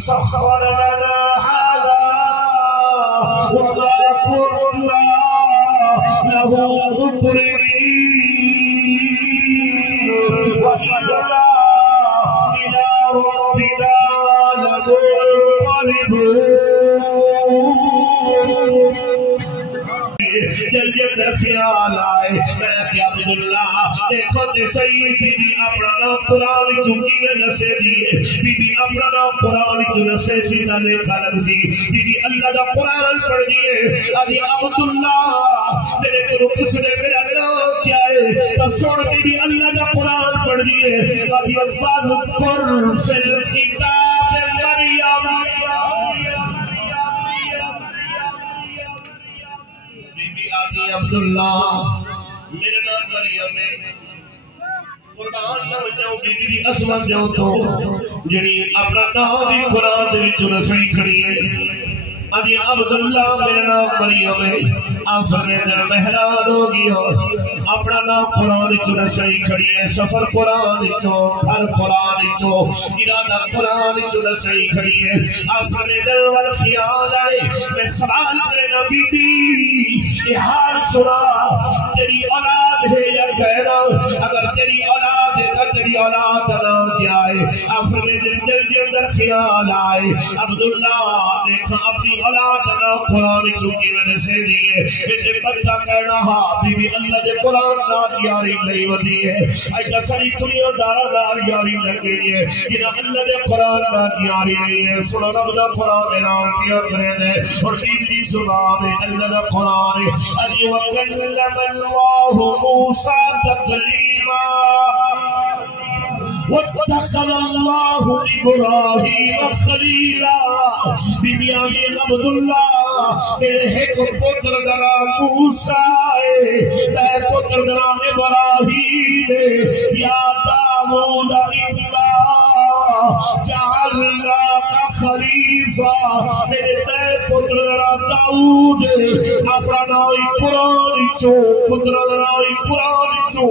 سخر لنا هذا وما كنا له مقرنين وإنا إلى ربنا لمنقلبون دل کے خیال آئے میں کہ عبداللہ دیکھو تے سید بی اپنا نام قرآن چونکی میں نسے دیئے بی بی اپنا نام قرآن جو نسے سی تلے خلق سی بی بی اللہ دا قرآن پڑھ دیئے ابھی عبداللہ میرے کو کچھ نے میرا نام کیا ہے تو سوڑ بی بی اللہ دا قرآن پڑھ دیئے ابھی الفاظ قر فی الکتاب مریم آگے عبداللہ میرے نام مریم ہے قرآن نہ جاؤ بی بی اسمان جاؤ تو جنی اپنا نام بھی قرآن دے وچوں نسائی کھڑی ہے آگے عبداللہ میرے نام مریم ہے آپ فرمائے مہران ہو گیا اپنا نام قرآن وچوں نسائی کھڑی ہے سفر قرآن وچوں ہر قرآن وچوں ارادہ قرآن وچوں نسائی کھڑی ہے آپ فرمائے والخیال آئے میں سوال کرنا بی بی یہ حال سنا تیری اولاد ہے یا کہنا اگر تیری اولاد ہے تو تیری اولاد نہ کیا ہے آفر میں دل کے اندر خیال آئے عبداللہ دیکھا اپنی اولاد نہ قرآن چونکی میں نے سے دیئے اتنے پتہ کہنا ہاں بی بی اللہ دے قرآن نال یاری نہیں ودی ہے ایدہ ساری دنیا دارا نال یاری لگے ہے جنہ اللہ دے قرآن نال یاری نہیں ہے سنا رب دا قرآن نام کیا کرے دے اور بی بی سبحان اللہ دا قرآن أَلِي وَكَلَّمَ اللَّهُ مُوسَى تَكْلِيمًا وَاتَّخَذَ اللَّهُ إِبْرَاهِيمَ خَلِيلًا بی بی آگے عبداللہ میرے ایک پتر درا موسیٰ تے پتر درا ابراہیم یا داود اِنَّا جَعَلْنَاكَ خلیفہ میرے تے پتر درا داود اپنا نائی پرانی چو پتر درائی پرانی چو